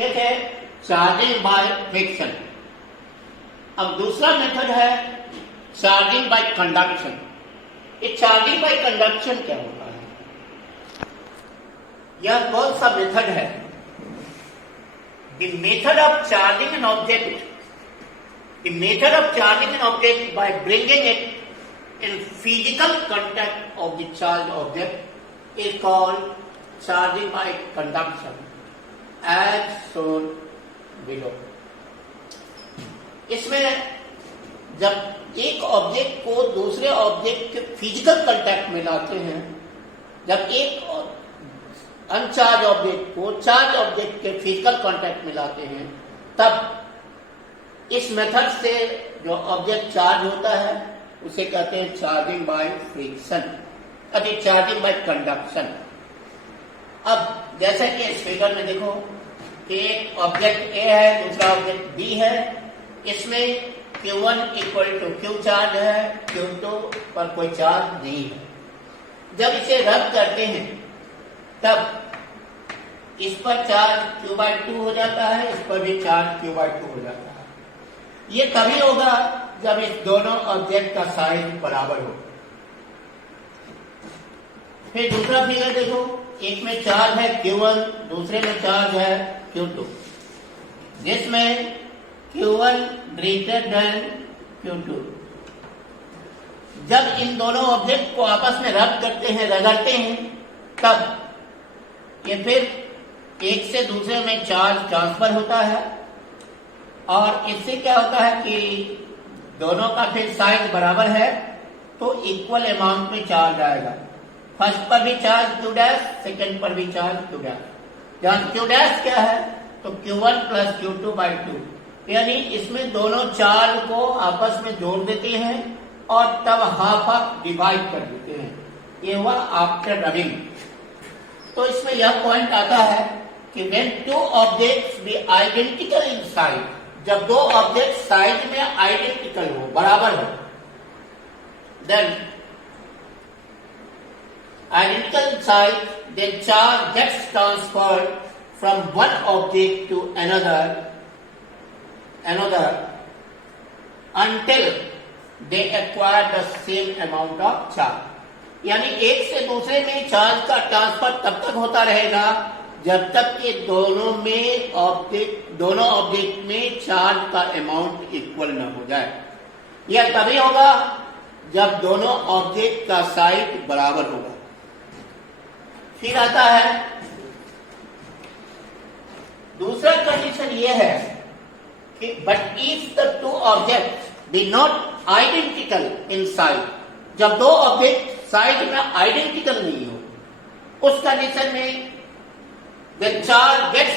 एक है charging by friction. अब दूसरा मेथड है चार्जिंग बाय कंडक्शन। ये चार्जिंग बाय कंडक्शन क्या होता है? यह कौन सा मेथड है? The method of charging an object, the method of charging an object by bringing it in physical contact of the charged object is called charging by conduction as shown below। इसमें जब एक object को दूसरे object के physical contact में लाते हैं, जब एक अनचार्ज ऑब्जेक्ट को चार्ज ऑब्जेक्ट के फिजिकल कांटेक्ट में लाते हैं, तब इस मेथड से जो ऑब्जेक्ट चार्ज होता है उसे कहते हैं चार्जिंग बाय फ्रिक्शन, अभी चार्जिंग बाय कंडक्शन। अब जैसे कि इस फिगर में देखो कि एक ऑब्जेक्ट ए है, दूसरा ऑब्जेक्ट बी है। इसमें Q1 equal to Q charge है, Q2 पर कोई चार्ज नहीं है। जब इसे रद्द करते हैं तब इस पर चार्ज Q/2 हो जाता है, इस पर भी चार्ज Q/2 हो जाता है। ये तभी होगा जब इस दोनों ऑब्जेक्ट का साइज बराबर हो। फिर दूसरा फिगर देखो, एक में चार्ज है Q1, दूसरे में चार्ज है Q2, जिसमें Q1 ग्रेटर देन Q2। जब इन दोनों ऑब्जेक्ट को आपस में रद्द करते हैं, रगड़ते हैं, तब ये फिर एक से दूसरे में चार्ज ट्रांसफर होता है और इससे क्या होता है कि दोनों का फिर साइज बराबर है तो इक्वल अमाउंट में चार्ज आएगा। फर्स्ट पर भी चार्ज Q डैश, सेकेंड पर भी चार्ज Q डैश। जहां Q डैश क्या है तो Q1 प्लस Q2/2, यानी इसमें दोनों चार्ज को आपस में जोड़ देते हैं और तब हाफ हाफ डिवाइड कर देते हैं। ये हुआ आफ्टर रबिंग। तो इसमें यह पॉइंट आता है कि when two objects be identical in size, जब दो ऑब्जेक्ट साइज में आइडेंटिकल हो, बराबर हो, then identical size, then charge gets transferred from one object to another until they acquire the same amount of charge। यानी एक से दूसरे में चार्ज का ट्रांसफर तब तक होता रहेगा जब तक कि दोनों ऑब्जेक्ट में चार्ज का अमाउंट इक्वल न हो जाए। यह तभी होगा जब दोनों ऑब्जेक्ट का साइज बराबर होगा। फिर आता है दूसरा कंडीशन यह है कि but if the two object be not identical in size, जब दो ऑब्जेक्ट साइज में आइडेंटिकल नहीं हो, उस कंडीशन में the charge gets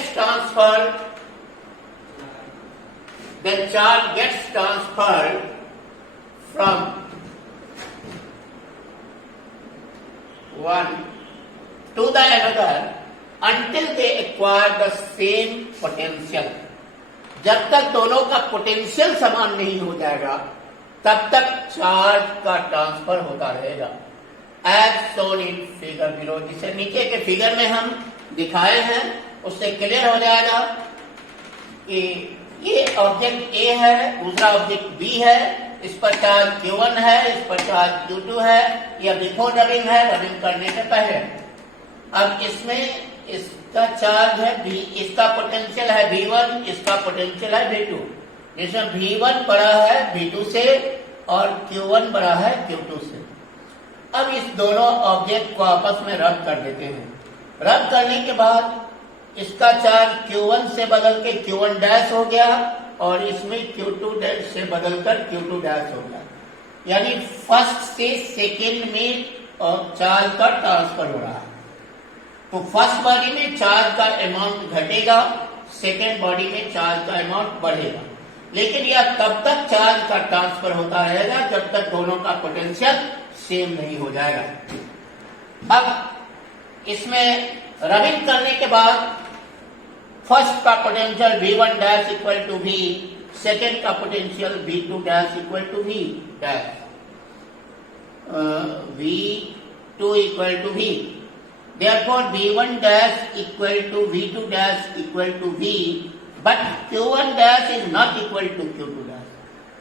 transferred from one to the another until they acquire the same potential। जब तक दोनों का पोटेंशियल समान नहीं हो जाएगा तब तक चार्ज का ट्रांसफर होता रहेगा। As shown in figure below, जिसे नीचे के फिगर में हम दिखाए हैं उससे क्लियर हो जाएगा कि ये ऑब्जेक्ट ए है, दूसरा ऑब्जेक्ट बी है, इस पर चार्ज Q1 है, इस पर चार्ज Q2 है। यह बिफोर रबिंग है, रबिंग करने से पहले। अब इसमें इसका चार्ज है V, इसका पोटेंशियल है V1, इसका पोटेंशियल है V2, जिसमें V1 बड़ा है V2 से और Q1 बड़ा है Q2 से। अब इस दोनों ऑब्जेक्ट को आपस में रद्द कर देते हैं। रद्द करने के बाद इसका चार्ज Q1 से बदल के Q1 डैश हो गया और इसमें Q2 डैश से बदलकर Q2 डैश हो गया। यानी फर्स्ट से सेकेंड में चार्ज का ट्रांसफर हो रहा है। तो फर्स्ट बॉडी में चार्ज का अमाउंट घटेगा, सेकेंड बॉडी में चार्ज का अमाउंट बढ़ेगा, लेकिन यह तब तक चार्ज का ट्रांसफर होता रहेगा जब तक दोनों का पोटेंशियल सेम नहीं हो जाएगा। अब इसमें रबिंग करने के बाद फर्स्ट का potential V1 dash equal to V, second का potential V2 dash equal to V dash, V2 equal to V। Therefore, V1 dash equal to V2 dash equal to V, but Q1 dash is not equal to Q2 dash.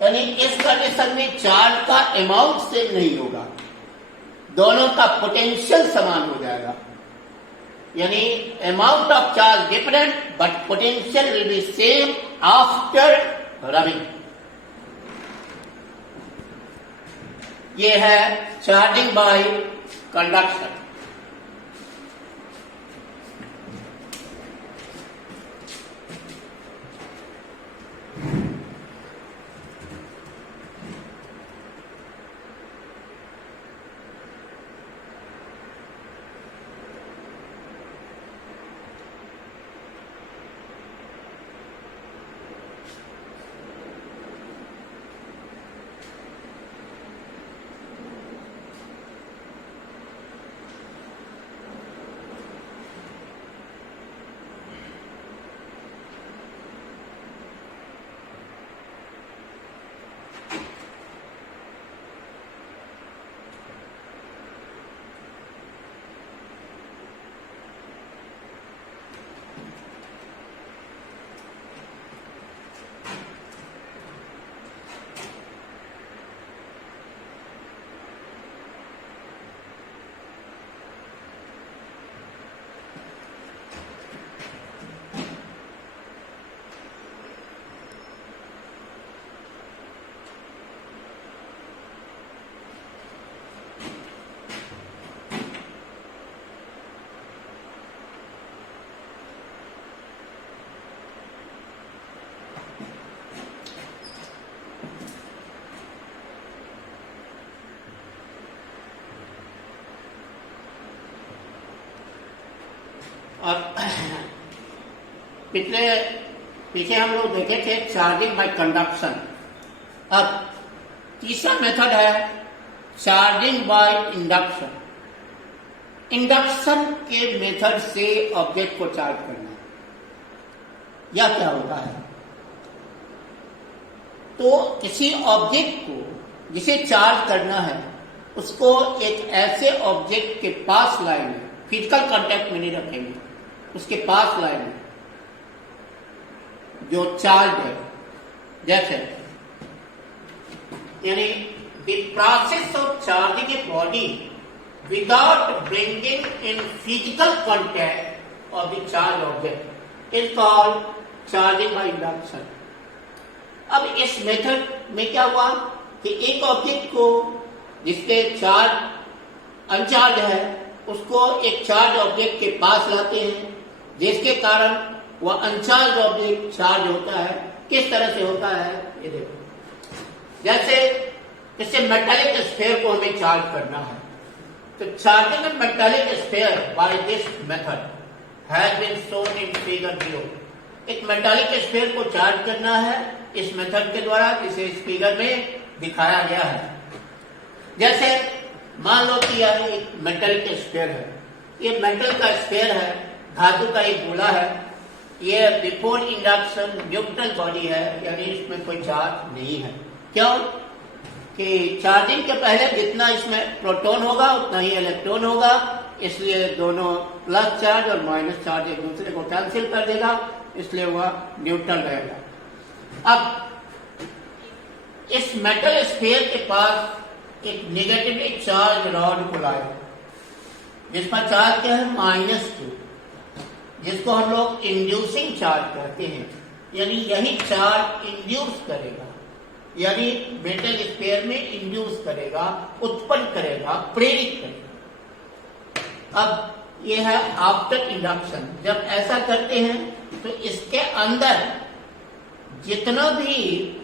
यानी इस condition में charge का amount same नहीं होगा, दोनों का potential समान हो जाएगा. यानी amount of charge different but potential will be same after rubbing. ये है चार्जिंग बाय कंडक्शन. और पीछे हम लोग देखे थे चार्जिंग बाय कंडक्शन. अब तीसरा मेथड है चार्जिंग बाय इंडक्शन. इंडक्शन के मेथड से ऑब्जेक्ट को चार्ज करना. यह क्या होता है? तो किसी ऑब्जेक्ट को जिसे चार्ज करना है उसको एक ऐसे ऑब्जेक्ट के पास लाएंगे, फिजिकल कांटेक्ट में नहीं रखेंगे, उसके पास लाएंगे जो चार्ज है. जैसे यानी the process of charging a body without bringing in physical contact of the charge object is called charging by induction. अब इस मेथड में क्या हुआ कि एक ऑब्जेक्ट को जिसके चार्ज अनचार्ज है उसको एक चार्ज ऑब्जेक्ट के पास लाते हैं, जिसके कारण वह अनचार्ज ऑब्जेक्ट चार्ज होता है. किस तरह से होता है ये देखो. जैसे मेटालिक स्फीयर को हमें चार्ज करना है, तो charging a metallic sphere by this method has been shown in figure 0. एक मेटालिक स्फीयर को चार्ज करना है इस मेथड के द्वारा, जिसे इस फिगर में दिखाया गया है. जैसे मान लो कि यह एक मेटल का स्फीयर है. ये मेटल का स्फीयर है, धातु का एक गोला है. ये बिफोर इंडक्शन न्यूट्रल बॉडी है, यानी इसमें कोई चार्ज नहीं है. क्यों? कि चार्जिंग के पहले जितना इसमें प्रोटॉन होगा उतना ही इलेक्ट्रॉन होगा, इसलिए दोनों प्लस चार्ज और माइनस चार्ज एक दूसरे को कैंसिल कर देगा, इसलिए वह न्यूट्रल रहेगा. अब इस मेटल स्फीयर के पास एक नेगेटिवली चार्ज रॉड को लाए, जिसका चार्ज क्या है -2, जिसको हम लोग इंड्यूसिंग चार्ज कहते हैं. यानी यही चार्ज इंड्यूस करेगा, यानी मेटल स्फीयर में इंड्यूस करेगा, उत्पन्न करेगा, प्रेरित करेगा. अब यह है आफ्टर इंडक्शन. जब ऐसा करते हैं तो इसके अंदर जितना भी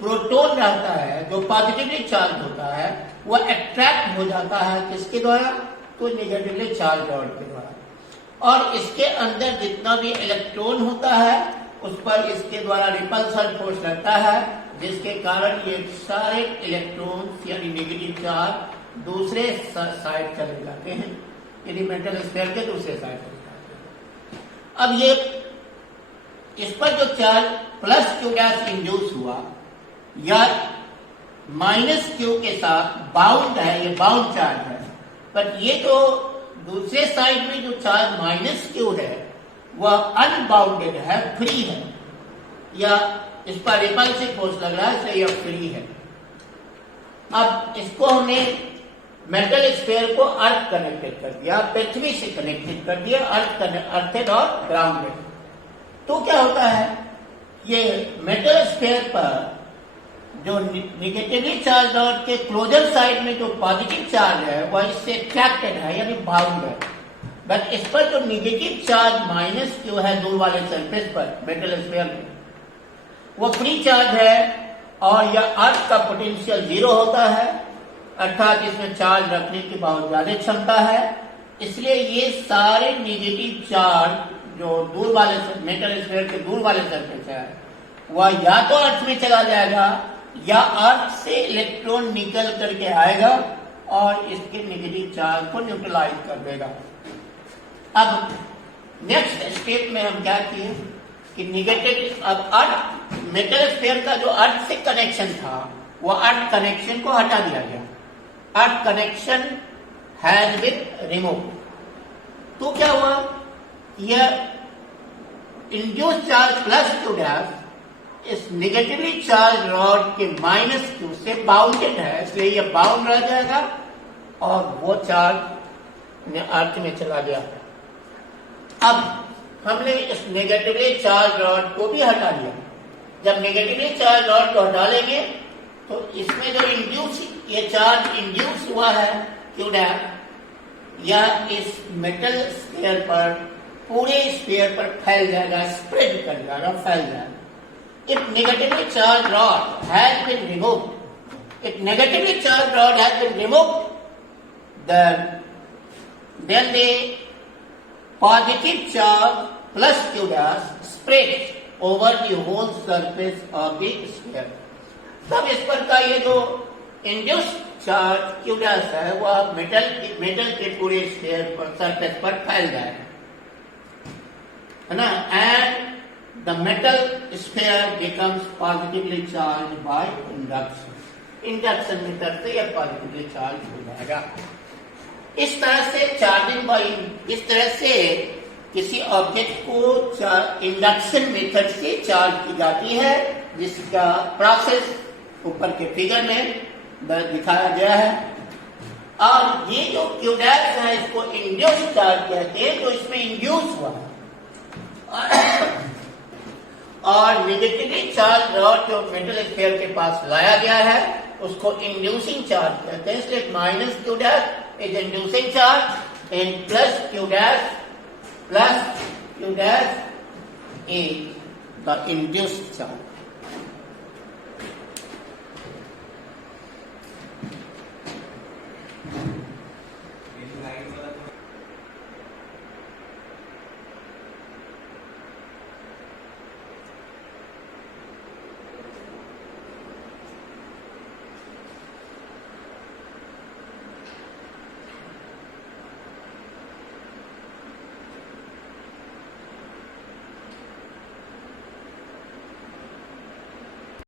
प्रोटॉन रहता है जो पॉजिटिवली चार्ज होता है वह अट्रैक्ट हो जाता है किसके द्वारा? तो नेगेटिवली चार्ज रॉड के द्वारा. और इसके अंदर जितना भी इलेक्ट्रॉन होता है उस पर इसके द्वारा रिपल्सन फोर्स लगता है, जिसके कारण ये सारे इलेक्ट्रॉन्स यानी नेगेटिव चार्ज दूसरे साइड चले जाते हैं, यानी मेटल स्फीयर के दूसरे साइड चले जाते हैं. अब ये इस पर जो चार्ज +q गैस इंड्यूस हुआ यह -q के साथ बाउंड है, ये बाउंड चार्ज है. पर ये जो दूसरे साइड में जो चार्ज माइनस क्यू है वह अनबाउंडेड है, फ्री है, या इस पर रिपल्सिव फोर्स लग रहा है इसलिए यह फ्री है। अब इसको हमने मेटल स्फीयर को अर्थ कनेक्टेड कर दिया, पृथ्वी से कनेक्टेड कर दिया, अर्थेड और ग्राउंडेड। तो क्या होता है, ये मेटल स्फीयर पर जो निगेटिवली चार्ज रॉड के क्लोजर साइड में जो पॉजिटिव चार्ज है वह इससे अट्रैक्टेड है यानी बाउंड है, बट इस पर जो निगेटिव चार्ज माइनस क्यू है दूर वाले सरफेस पर मेटल स्फीयर में, वो फ्री चार्ज है और यह अर्थ का पोटेंशियल 0 होता है, अर्थात इसमें चार्ज रखने की बहुत ज्यादा क्षमता है। इसलिए ये सारे निगेटिव चार्ज जो दूर वाले मेटल स्फीयर के दूर वाले सरफेस है वह या तो अर्थ में चला जाएगा या अर्थ से इलेक्ट्रॉन निकल करके आएगा और इसके निगेटिव चार्ज को न्यूट्रलाइज कर देगा। अब नेक्स्ट स्टेप में हम क्या किए कि निगेटिव, अब अर्थ मेटल स्फीयर का जो अर्थ से कनेक्शन था वो अर्थ कनेक्शन को हटा दिया गया, अर्थ कनेक्शन हैज बीन रिमूव। तो क्या हुआ, यह induce charge plus Q dash इस निगेटिवली चार्ज रॉड के माइनस क्यू से बाउंडेड है, इसलिए यह बाउंड रह जाएगा और वो चार्ज अर्थ में चला गया। अब हमने इस नेगेटिवली चार्ज रॉड को भी हटा दिया। जब नेगेटिवली चार्ज रॉड को हटा लेंगे तो इसमें जो ये चार्ज इंड्यूस हुआ है क्यू डैश, यह इस मेटल स्फीयर पर, पूरे स्फीयर पर फैल जाएगा, स्प्रेड कर जाएगा, फैल जाएगा। If negatively charged rod has been removed, then the positive charge plus Q dash spreads over the whole surface of the sphere. तब इस पर का ये जो इंड्यूस चार्ज Q dash है वह मेटल के पूरे स्फीयर पर, सरफेस पर फैल जाएगा, है ना, and the metal sphere becomes positively charged by induction. Induction method से यह पॉजिटिवली चार्ज हो जाएगा। इस तरह से चार्जिंग बाय, इस तरह से किसी ऑब्जेक्ट को इंडक्शन मेथड से चार्ज की जाती है, जिसका प्रोसेस ऊपर के फिगर में दिखाया गया है। और ये जो क्यू डैश है इसको इंड्यूस चार्ज कहते हैं, तो इसमें इंड्यूस हुआ और निगेटिवली चार्ज रॉड जो मेटल स्फीयर के पास लाया गया है उसको इंड्यूसिंग चार्ज कहते हैं। इसलिए minus Q dash is inducing charge and plus Q dash is the induced charge.